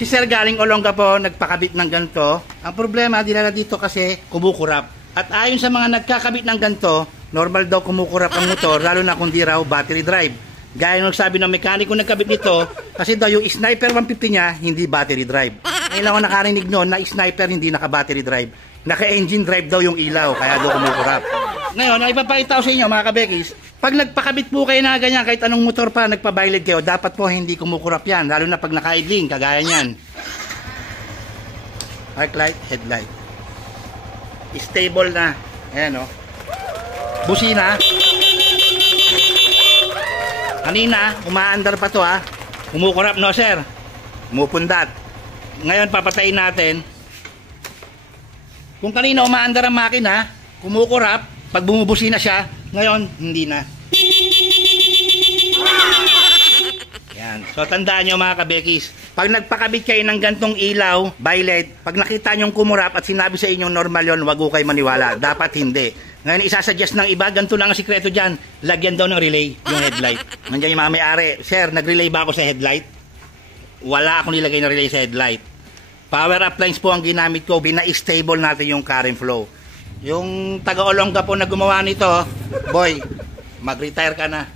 Si Sir galing Olonga po, nagpakabit ng ganito. Ang problema, dinala dito kasi kumukurap. At ayon sa mga nagkakabit ng ganito, normal daw kumukurap ang motor, lalo na kung di raw battery drive. Gaya ng sabi ng mekaniko nagkabit nito, kasi daw yung Sniper 150 niya, hindi battery drive. Ngayon ako nakarinig noon na Sniper hindi naka-battery drive. Naka-engine drive daw yung ilaw, kaya daw kumukurap. Ngayon, ay ipapakita ko sa inyo mga kabekis, pag nagpakabit po kayo na ganyan, kahit anong motor pa, nagpabailid kayo, dapat po hindi kumukurap yan, lalo na pag naka-idling, kagaya niyan. Arc light, headlight. Stable na. Ayan o. Busina. Kanina, umaandar pa to ha. Kumukurap no sir. Umupundat. Ngayon papatayin natin. Kung kanina umaandar ang makina, kumukurap, pag bumubusina siya, ngayon hindi na. Yan. So tandaan nyo mga kabekis, pag nagpakabit kayo ng gantong ilaw, violet, pag nakita nyong kumurap at sinabi sa inyong normal yon, wag kayo maniwala. Dapat hindi. Ngayon isasuggest ng iba, ganito lang ang sikreto dyan, lagyan daw ng relay yung headlight. Nandiyan yung mga may-ari, sir, nag-relay ba ako sa headlight? Wala akong nilagay na relay sa headlight. Power appliance po ang ginamit ko, bina-stable natin yung current flow. Yung taga-Olonga po na gumawa nito, boy, mag-retire ka na.